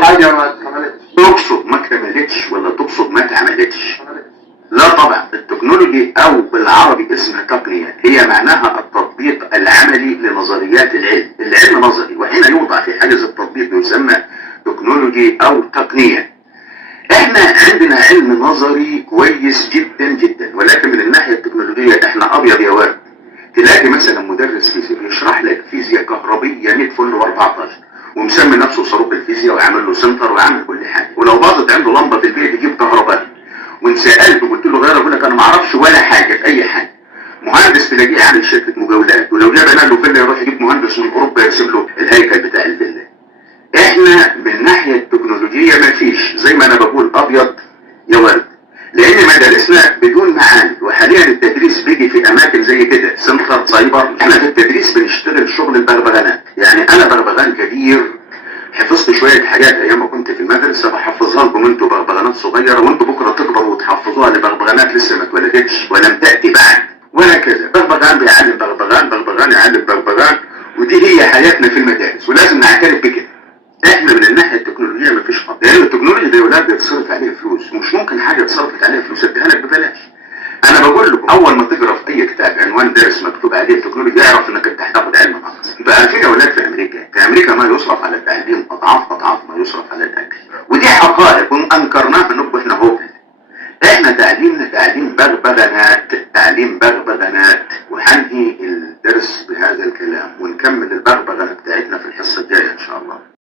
تقصد حاجه ما اتعملتش. تقصد ما كملتش ولا تقصد ما اتعملتش؟ لا طبعا، التكنولوجي او بالعربي اسمها تقنية، هي معناها التطبيق العملي لنظريات العلم. العلم نظري، وحين يوضع في حاجز التطبيق يسمى تكنولوجي او تقنية. احنا عندنا علم نظري كويس جدا جدا، ولكن من الناحية التكنولوجية احنا ابيض يا ورد. تلاقي مثلا مدرس فيزياء يشرح لك فيزياء كهربية 100 فل و14 ومسمي نفسه صاروخ الفيزياء ويعمل له سنتر ويعمل كل حاجة، ولو باظت عنده لمبة في البيت يجيب كهرباء. وان سالته قلت له غير، يقول لك انا ما اعرفش ولا حاجه في اي حاجه. مهندس تلاقيه عامل شركه مجاولات، ولو جاب له فيلا يروح يجيب مهندس من اوروبا يرسم له الهيكل بتاع الفيلا. احنا من الناحيه التكنولوجيه ما فيش، زي ما انا بقول ابيض يا ورد، لان مدارسنا بدون معامل. وحاليا التدريس بيجي في اماكن زي كده سنتر سايبر. احنا في التدريس بنشتغل شغل البغبغانات، يعني انا بغبغان كبير، حفظت شويه حاجات ايام ما كنت في المدرسه بحفظها لكم انتوا بغبغانات صغيره، وانتوا بكره تكبروا وتحفظوها لبغبغانات لسه ما اتولدتش ولم تاتي بعد، وهكذا. بغبغان بيعلم بغبغان، بغبغان يعلم بغبغان، ودي هي حياتنا في المدارس، ولازم نعترف بكده. احنا من الناحيه التكنولوجيه ما فيش خط، لان التكنولوجيا دي ولاد بيتصرف عليها فلوس، مش ممكن حاجه اتصرفت عليها فلوس اديها لك ببلاش. انا بقول لكم اول ما تقرا في اي كتاب عنوان درس مكتوب عليه التكنولوجيا اعرف انك انت هتاخد علم ناقص. انتوا عارفين يا ولاد في امريكا ما يصرف على التعليم اضعاف ما يصرف على الاكل، ودي حقائق وانكرناها نبقى احنا هبل. احنا تعليمنا تعليم بغبغانات، تعليم بغبغانات.